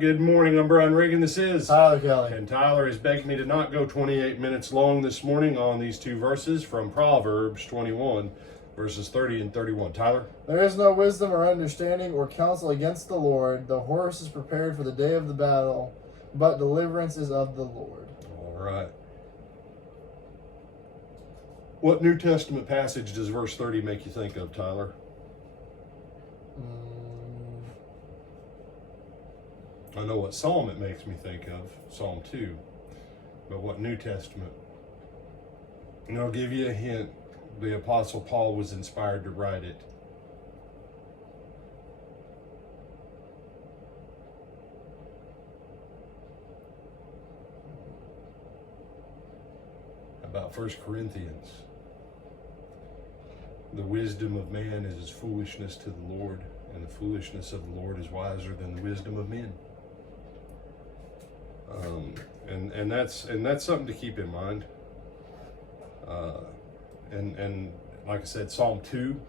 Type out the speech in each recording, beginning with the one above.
Good morning, I'm Brian Reagan. This is Tyler Kelly. And Tyler has begged me to not go 28 minutes long this morning on these two verses from Proverbs 21, verses 30 and 31. Tyler? There is no wisdom or understanding or counsel against the Lord. The horse is prepared for the day of the battle, but deliverance is of the Lord. All right. What New Testament passage does verse 30 make you think of, Tyler? I know what psalm it makes me think of, Psalm 2. But what New Testament? And I'll give you a hint. The Apostle Paul was inspired to write it. About 1 Corinthians. The wisdom of man is as foolishness to the Lord, and the foolishness of the Lord is wiser than the wisdom of men. And that's something to keep in mind. And like I said, Psalm 2,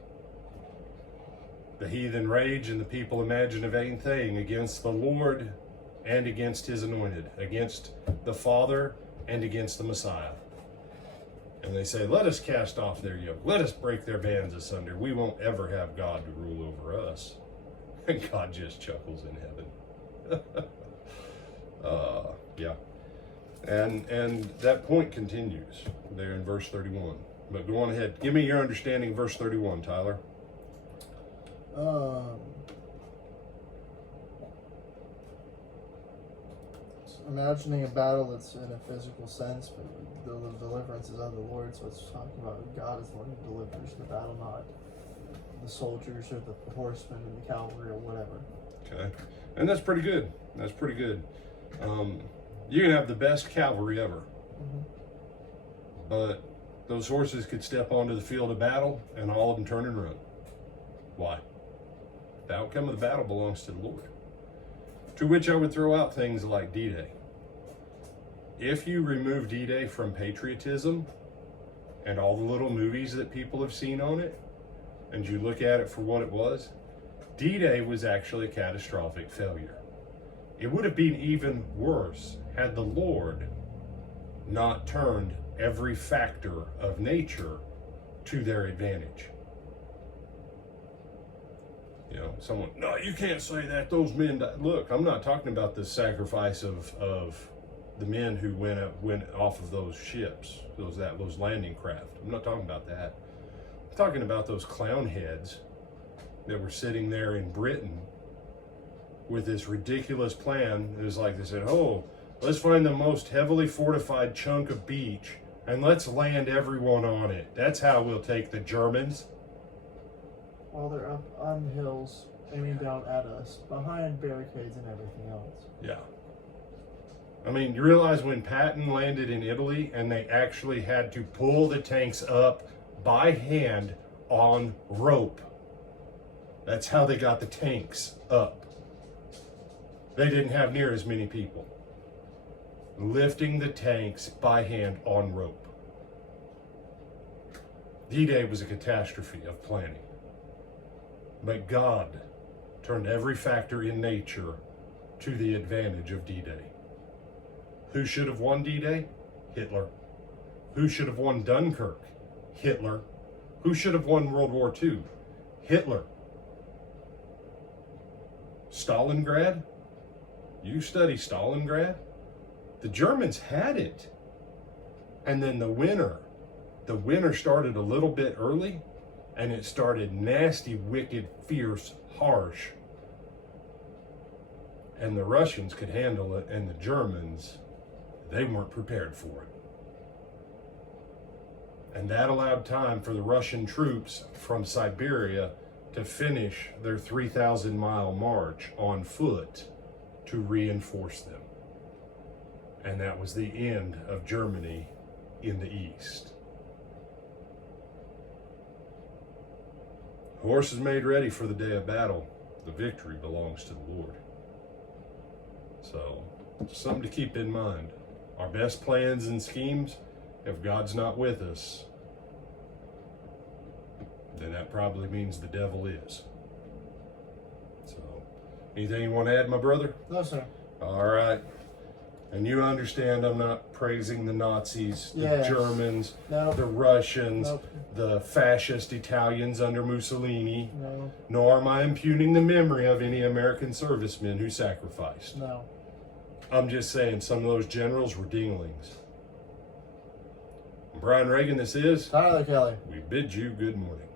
the heathen rage and the people imagine a vain thing against the Lord and against his anointed, against the Father and against the Messiah. And they say, let us cast off their yoke. Let us break their bands asunder. We won't ever have God to rule over us. And God just chuckles in heaven. Yeah. And that point continues there in verse 31. But go on ahead. Give me your understanding of verse 31, Tyler. Imagining a battle that's in a physical sense, but the deliverance is of the Lord, so it's talking about God is the one who delivers the battle, not the soldiers or the horsemen and the cavalry or whatever. Okay. And that's pretty good. That's pretty good. You can have the best cavalry ever. Mm-hmm. But those horses could step onto the field of battle and all of them turn and run. Why? The outcome of the battle belongs to the Lord. To which I would throw out things like D-Day. If you remove D-Day from patriotism and all the little movies that people have seen on it, and you look at it for what it was, D-Day was actually a catastrophic failure. It would have been even worse had the Lord not turned every factor of nature to their advantage. You know, someone, no, you can't say that. Those men died. Look, I'm not talking about the sacrifice of the men who went off of those ships, those landing craft. I'm not talking about that. I'm talking about those clown heads that were sitting there in Britain with this ridiculous plan. It was like they said, oh, let's find the most heavily fortified chunk of beach and let's land everyone on it. That's how we'll take the Germans. While they're up on hills, aiming down at us, behind barricades and everything else. Yeah. I mean, you realize when Patton landed in Italy and they actually had to pull the tanks up by hand on rope. That's how they got the tanks up. They didn't have near as many people. Lifting the tanks by hand on rope. D-Day was a catastrophe of planning. But God turned every factor in nature to the advantage of D-Day. Who should have won D-Day? Hitler. Who should have won Dunkirk? Hitler. Who should have won World War II? Hitler. Stalingrad? You study Stalingrad? The Germans had it. And then the winter started a little bit early, and it started nasty, wicked, fierce, harsh. And the Russians could handle it, and the Germans, they weren't prepared for it. And that allowed time for the Russian troops from Siberia to finish their 3,000-mile march on foot to reinforce them. And that was the end of Germany in the East. Horse is made ready for the day of battle. The victory belongs to the Lord. So, something to keep in mind. Our best plans and schemes, if God's not with us, then that probably means the devil is. So, anything you want to add, my brother? No, sir. All right. And you understand I'm not praising the Nazis, the Yes. Germans, Nope. the Russians, Nope. the fascist Italians under Mussolini, No. nor am I impugning the memory of any American servicemen who sacrificed. No. I'm just saying some of those generals were dinglings. Brian Reagan, this is. Tyler Kelly. We bid you good morning.